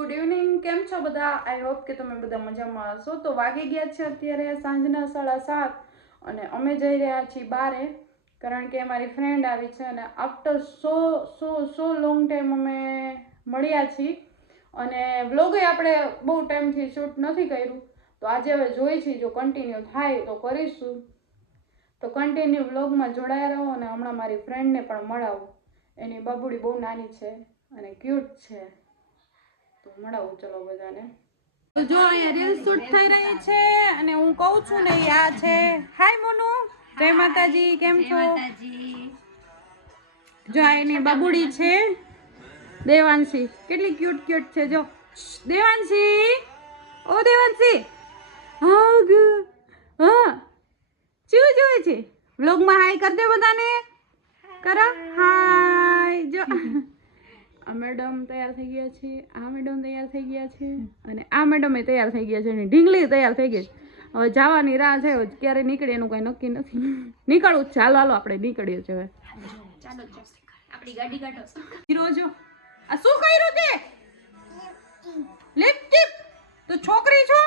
Good evening કેમ છો બધા? આઈ હોપ કે તમે બધા મજામાં હશો. તો વાગી ગયા છે અત્યારે સાંજના સાડા સાત અને અમે જઈ રહ્યા છીએ બારે, કારણ કે મારી ફ્રેન્ડ આવી છે અને after so so so long time અમે મળ્યા છીએ. અને વ્લોગે આપણે બહુ ટાઈમથી શૂટ નથી કર્યું. તો આજે હવે જોઈ છીએ, જો કન્ટિન્યુ થાય તો કરીશું. તો કન્ટિન્યુ વ્લોગમાં જોડાયા રહો અને હમણાં મારી ફ્રેન્ડને પણ મળાવો. એની બબુડી બહુ નાની છે અને ક્યુટ છે. તો મળાવું ચલો બધાને. તો જો અહીંયા રીલ શૂટ થઈ રહી છે અને હું કહું છું ને આ છે. હાય મોનુ. જય માતાજી કેમ છો? જો આ એની બબુડી છે. દેવાંશી. કેટલી ક્યુટ ક્યુટ છે જો. દેવાંશી. ઓ દેવાંશી. હા ગ. હા. ચીવું જોવે છે? વ્લોગમાં હાય કર દે બધાને. કરો. હાય જો. આ મેડમ તૈયાર થઈ ગયા છે આ મેડમ તૈયાર થઈ ગયા છે અને આ મેડમે તૈયાર થઈ ગયા છે અને ઢીંગલી તૈયાર થઈ ગઈ છે. હવે જવાની રાહ છે ક્યારે નીકળે એનું કઈ નક્કી નથી. નીકળવું જ છે હાલો આપણે નીકળીએ છીએ હવે. આપણી ગાડી કાઢો. હીરો આ શું કર્યું તે? લિપસ્ટિક? તો છોકરી છો?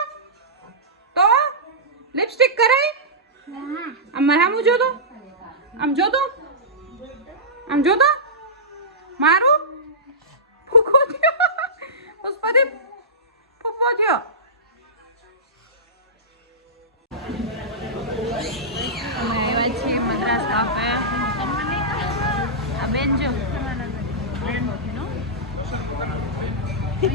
તો? લિપસ્ટિક કરાય? આમ મારે આમ જોતો? આમ જોતો? આમ જોતો? મારું? આ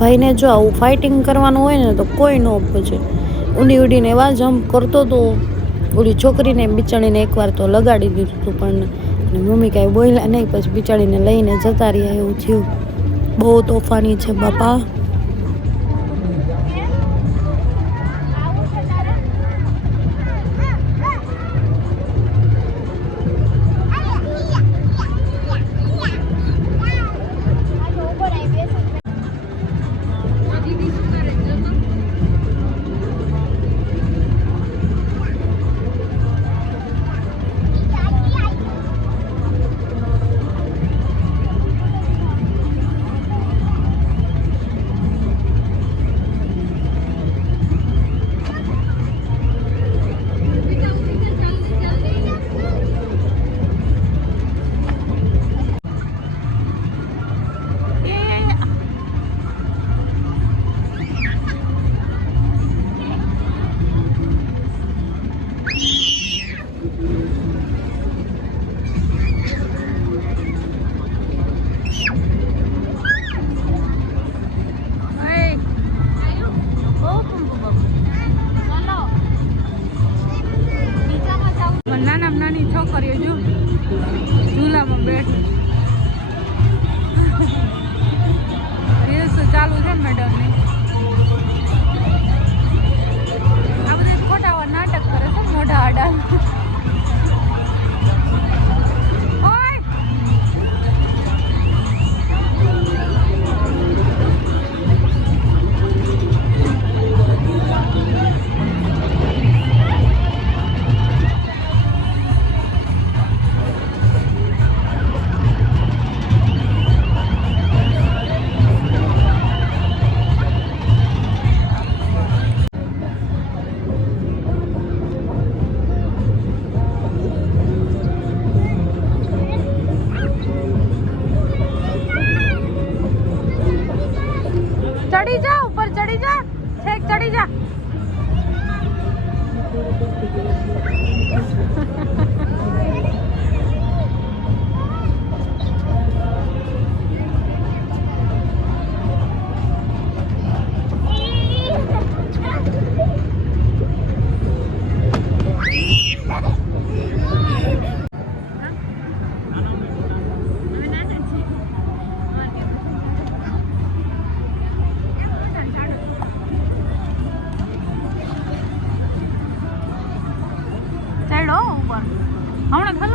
ભાઈને જો આવું ફાઇટિંગ કરવાનું હોય ને તો કોઈ ન પૂછે. ઉડી ઉડીને એવા જમ્પ કરતો તો ઓલી છોકરીને બિચારીને એકવાર તો લગાડી દીધું હતું પણ મમ્મી કાંઈ બોલ્યા નહીં, પછી બિચારીને લઈને જતા રહ્યા એવું થયું. બહુ તોફાની છે બાપા. નાના નાની છોકરીઓ જો. ઝૂલામાં બેઠી. રેસ ચાલુ છે મેડમની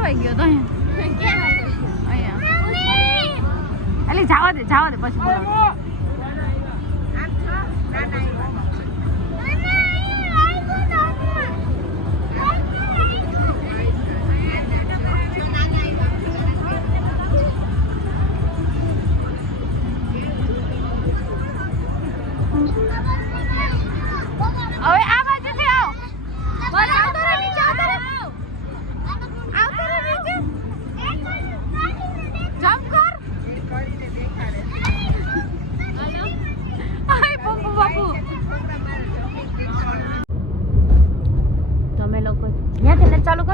હમણાં ખલવાઈ ગયો તો અહીંયા અહીંયા એટલે જવા દે જવા દે પછી બોલાવું.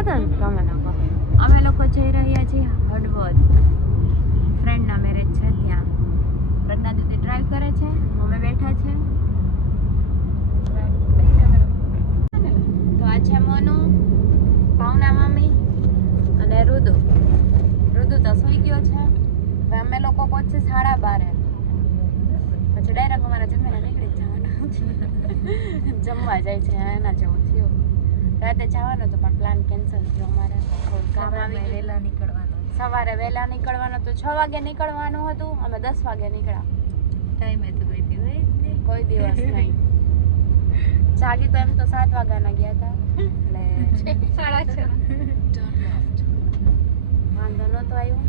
તમે લોકો અમે લોકો જઈ રહ્યા છીએ હળવદ. ફ્રેન્ડના મેરેજ છે ત્યાં. પ્રજ્ઞા દીદી ડ્રાઈવ કરે છે. અમે બેઠા છે. તો આ છે મોનુ ભાવના મમ્મી અને રુદુ. રુદુ તો સુઈ ગયો છે. અમે લોકો પહોંચે સાડા બારે. પછી ડાયરેક્ટ અમારા જમીને નીકળી જવાના. જમવા જાય છે, એના જેવું થયું. રાતે જવાનું તો પણ પ્લાન કેન્સલ થયો અમારે કામ આવી વહેલા નીકળવાનું. સવારે વહેલા નીકળવાનું તો છ વાગે નીકળવાનું હતું અમે દસ વાગે નીકળ્યા. ટાઈમે તો કોઈ દી હોય જ નહીં. કોઈ દિવસ નહીં. જાગી તો એમ તો સાત વાગ્યાના ગયા હતા. એટલે સાડા છ. વાંધો નહોતો આવ્યો.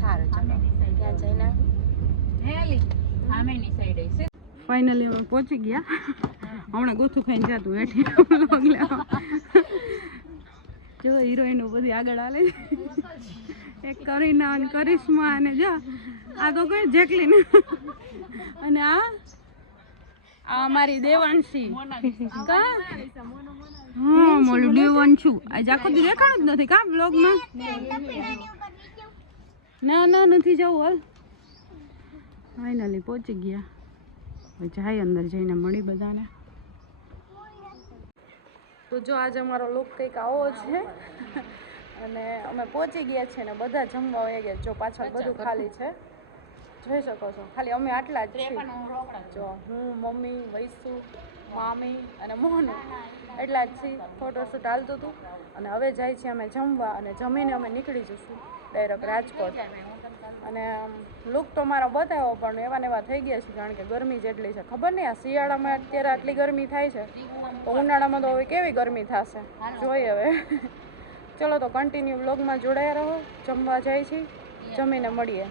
સારું ચાલો. ત્યાં જઈને. ફાઇનલી અમે પહોંચી ગયા. હમણાં ગોથું ખાઈને જતું હેઠી જો હિરોઈનો બધી આગળ હાલે. એક કરીના અને કરિશ્મા અને જો, આ તો કઈ જેકલીન. અને આ આ અમારી દેવાંશી. કા? હા, મોલું દેવાંશુ આ આખો દી દેખાડું જ નથી. કા બ્લોગમાં ના ના, નથી જવું, હાલ. ફાઇનલી પહોંચી ગયા. જાય અંદર જઈને મળી બધાને. તો જો આજે અમારો લુક કંઈક આવો છે. અને અમે પહોંચી ગયા છીએ ને બધા જમવા વહી ગયા. જો પાછળ બધું ખાલી છે. જોઈ શકો છો. ખાલી અમે આટલા જ છીએ. જો હું મમ્મી વૈસુ મામી અને મોહન એટલા જ છીએ. ફોટોશૂટ હાલતું હતું. અને હવે જાય છીએ અમે જમવા અને જમીને અમે નીકળી જઈશું ડાયરેક્ટ રાજકોટ. અને લુક તો મારો બતાવ્યો, પણ એવા ને એવા થઈ ગયા છે, કારણ કે ગરમી જેટલી છે. ખબર નહીં, આ શિયાળામાં અત્યારે આટલી ગરમી થાય છે. તો ઉનાળામાં તો હવે કેવી ગરમી થશે? જોઈએ હવે. ચલો તો કન્ટિન્યુ બ્લોગમાં જોડાયા રહો. જમવા જાય છે. જમીને મળીએ.